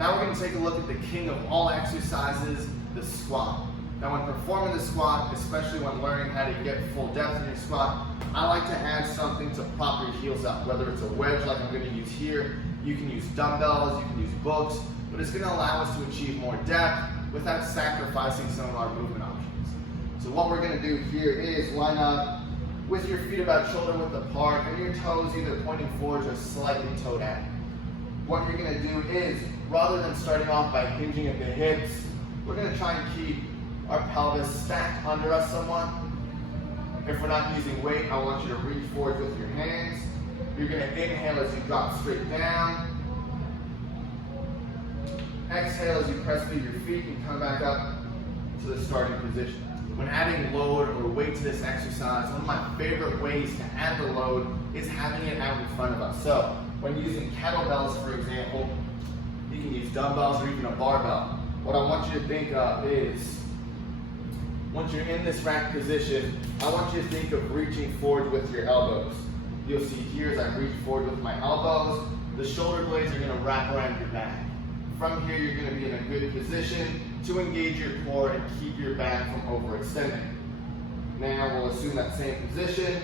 Now we're going to take a look at the king of all exercises, the squat. Now when performing the squat, especially when learning how to get full depth in your squat, I like to add something to prop your heels up, whether it's a wedge like I'm going to use here, you can use dumbbells, you can use books, but it's going to allow us to achieve more depth without sacrificing some of our movement options. So what we're going to do here is line up with your feet about shoulder width apart and your toes either pointing forwards or slightly toed out. What you're going to do is, rather than starting off by hinging at the hips, we're going to try and keep our pelvis stacked under us somewhat. If we're not using weight, I want you to reach forward with your hands. You're going to inhale as you drop straight down. Exhale as you press through your feet and come back up to the starting position. When adding load or weight to this exercise, one of my favorite ways to add the load is having it out in front of us. So when using kettlebells, for example, you can use dumbbells or even a barbell. What I want you to think of is, once you're in this rack position, I want you to think of reaching forward with your elbows. You'll see here as I reach forward with my elbows, the shoulder blades are going to wrap around your back. From here, you're going to be in a good position to engage your core and keep your back from overextending. Now we'll assume that same position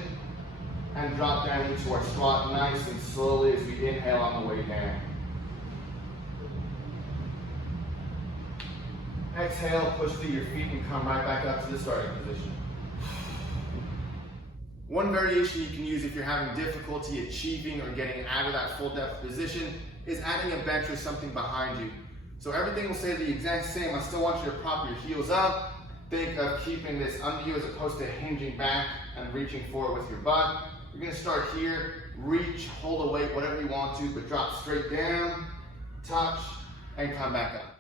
and drop down into our squat nice and slowly as we inhale on the way down. Exhale, push through your feet and come right back up to the starting position. One variation you can use if you're having difficulty achieving or getting out of that full depth position is adding a bench or something behind you. So everything will stay the exact same. I still want you to prop your heels up. Think of keeping this under you as opposed to hinging back and reaching forward with your butt. You're going to start here, reach, hold a weight, whatever you want to, but drop straight down, touch, and come back up.